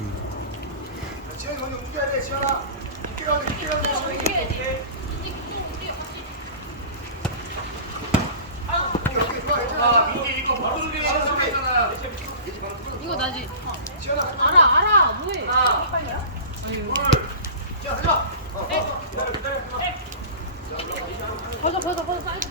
있습니다. 지현이 먼저 웃겨야 돼, 지현아. 우겨야 돼. 우겨야 돼. 가자, 가자. 사이드.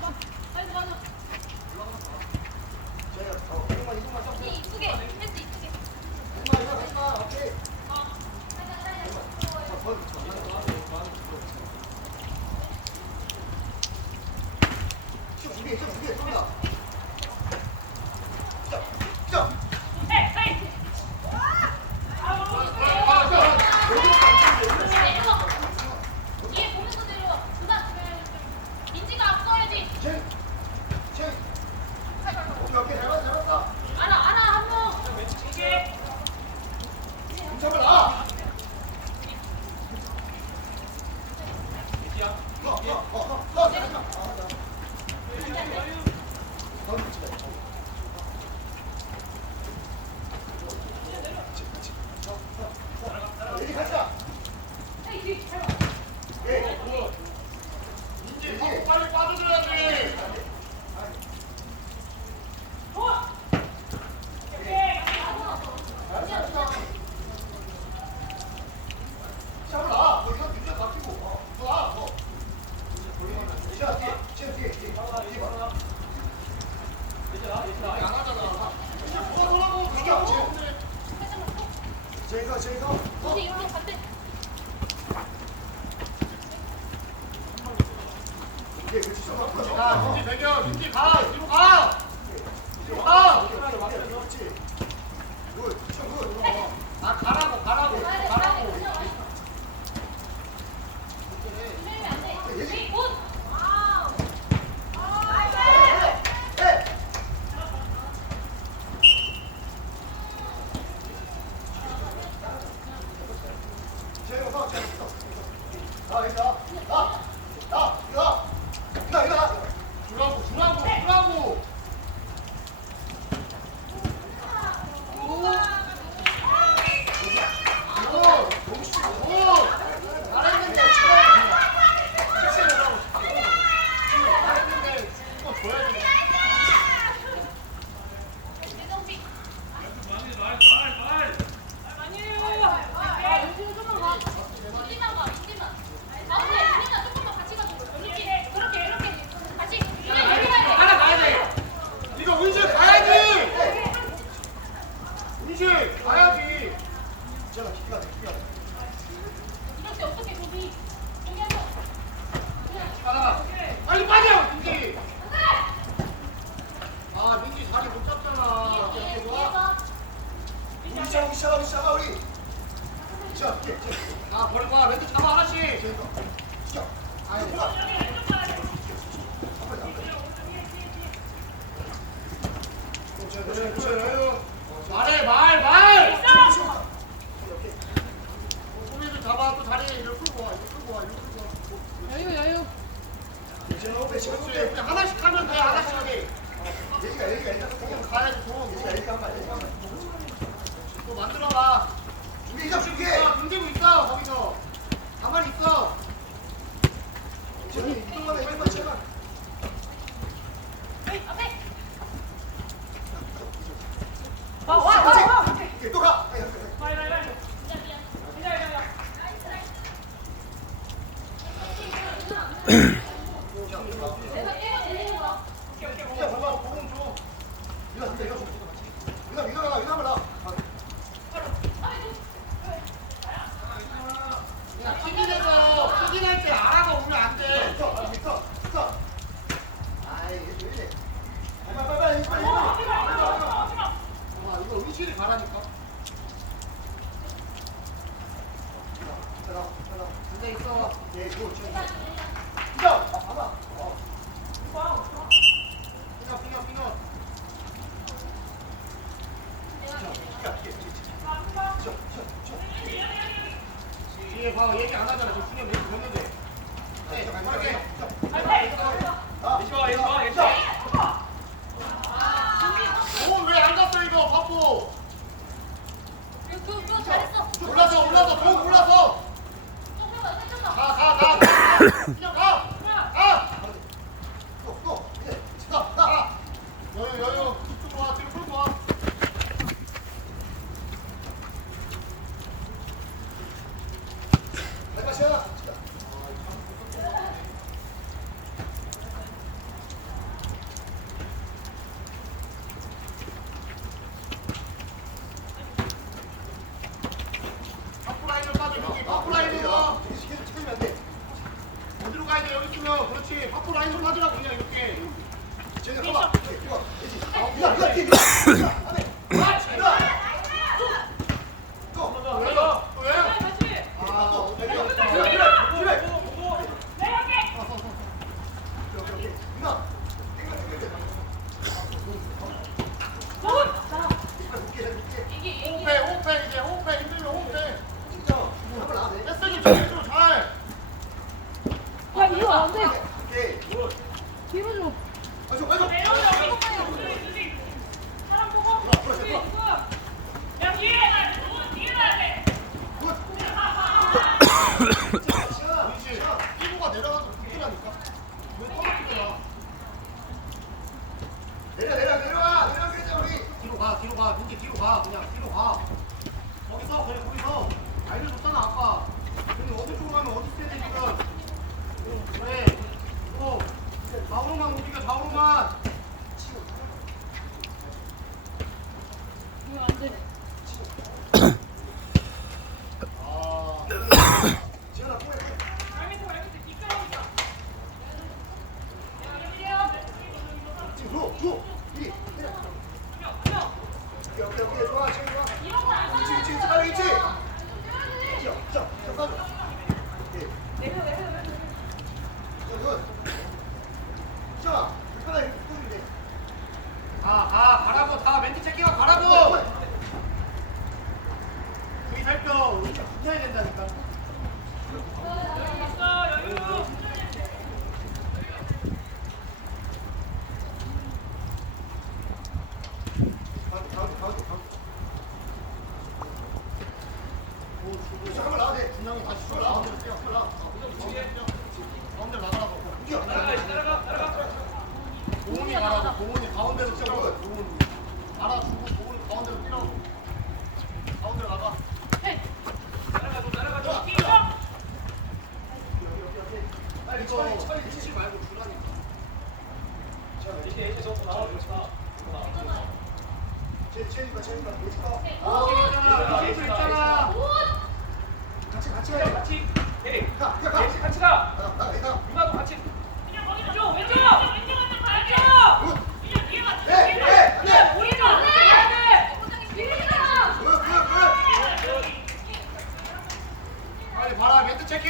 말해 말 말. 소리도 잡아 또 다리에 이걸 끌고 와. 이걸 끌고 와. 이걸 끌고 와. 여유 여유. 하나씩 하면 돼. 하나씩 하게. 그럼 가야지 돈. 또 만들어 봐. 준비 있어 준비. 아, 준비고 있어 거기서. 가만히 있어. Спасибо. 그렇지. 밖으로 라인 좀 하더라고 그냥 이렇게. 쟤네 봐봐. 이렇게, 이거. 그렇지. 아, 이거, 이거, 이거. 안 해. 그렇지. 이거. 또. 또 왜? 아, 또. 이거. 이거, 이거, 이거. 이거. 이거, 이거. 이거. 빨리 처리 처리 주지 말고 주라니까. 자 이게 이제 저거 나와 보자. 제 체리가 체리가 보여줄까? 오, 체리 있잖아. 같이 같이 해. 같이. 예. 가, 가, 가. 같이 가. 나, 나, 나. 누나도 같이. 그냥 거기 왼쪽, 왼쪽, 왼쪽 한번 가야죠. 그냥 뒤에 맞춰. 예, 예. 그냥 우리가 안 돼. 밀리잖아. 그, 그, 그. 빨리 봐라, 멘트 체킹.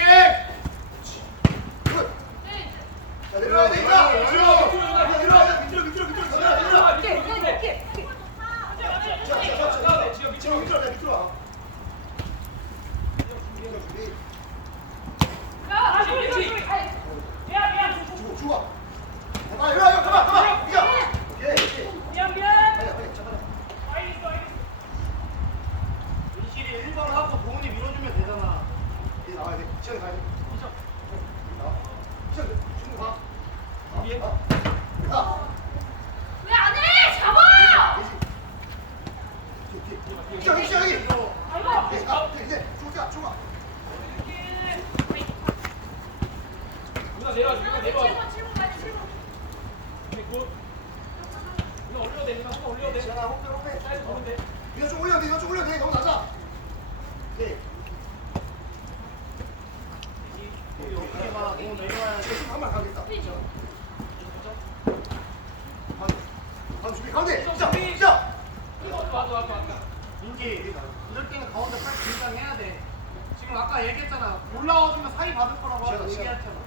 민실이 1번 하고 도훈이 밀어주면 되잖아. 이제 나와야 돼. 내가 계속 한번 가겠다. 그죠? 방 준비 가운데. 시작. 시작. 맞아 맞아 맞아. 민기 이럴 때는 가운데 팔 긴장해야 돼. 지금 아까 얘기했잖아. 올라와주면 사이 받을 거라고 하잖아. 얘기했잖아.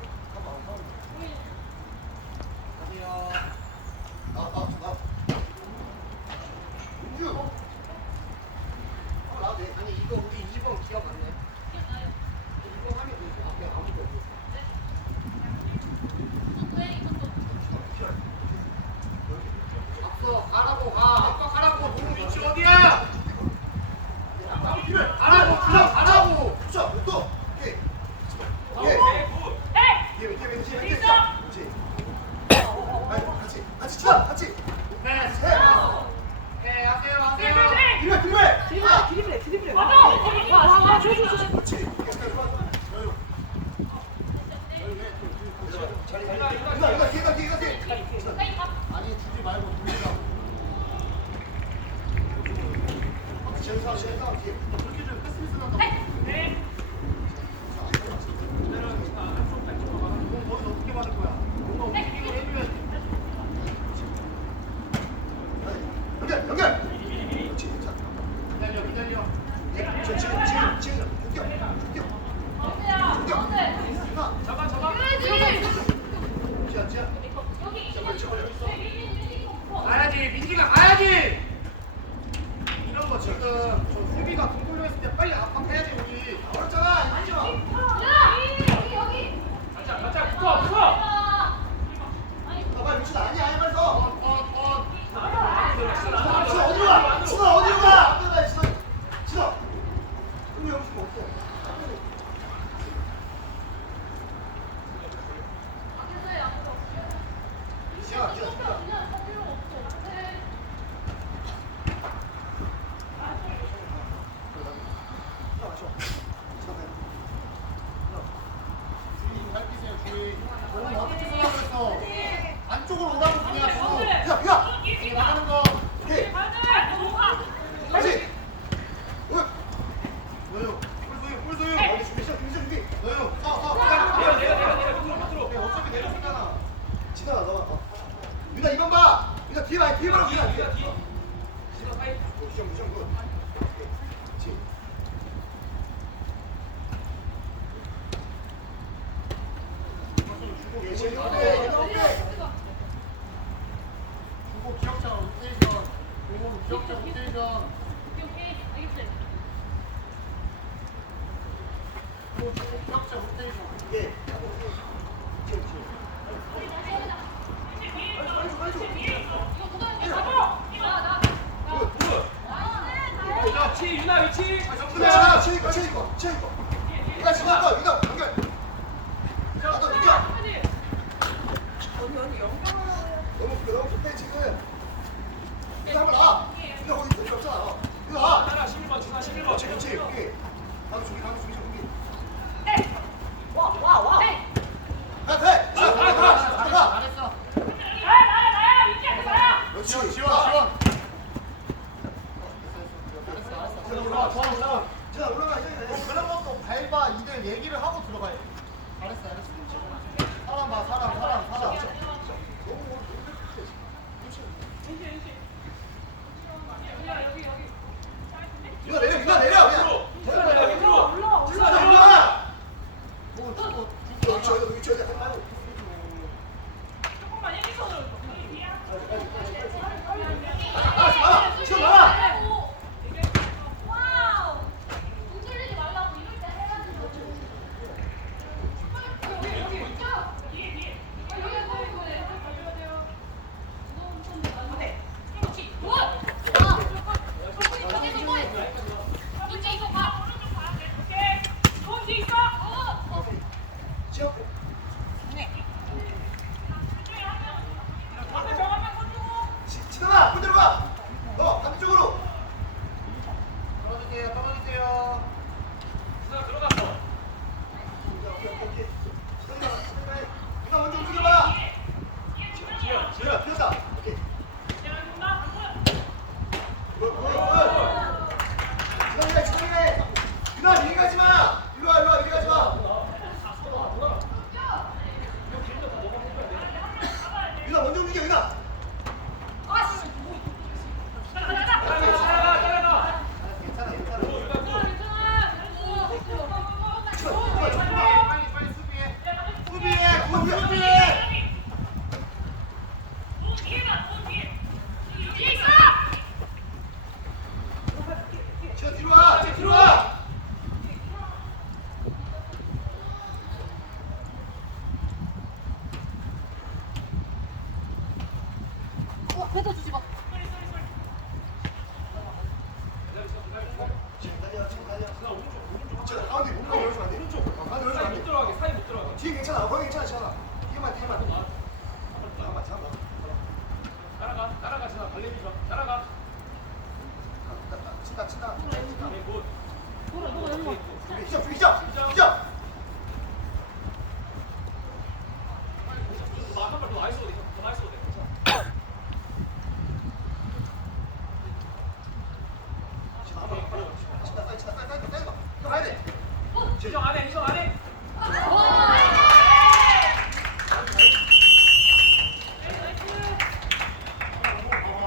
重复。 뒤에 봐, 뒤에 봐라, 뒤에. 뒤에, 뒤에. 지금 파이팅. 미션, 미션, 굿. 위치 유나 위치 정근아 지금 거 유나 한번 나와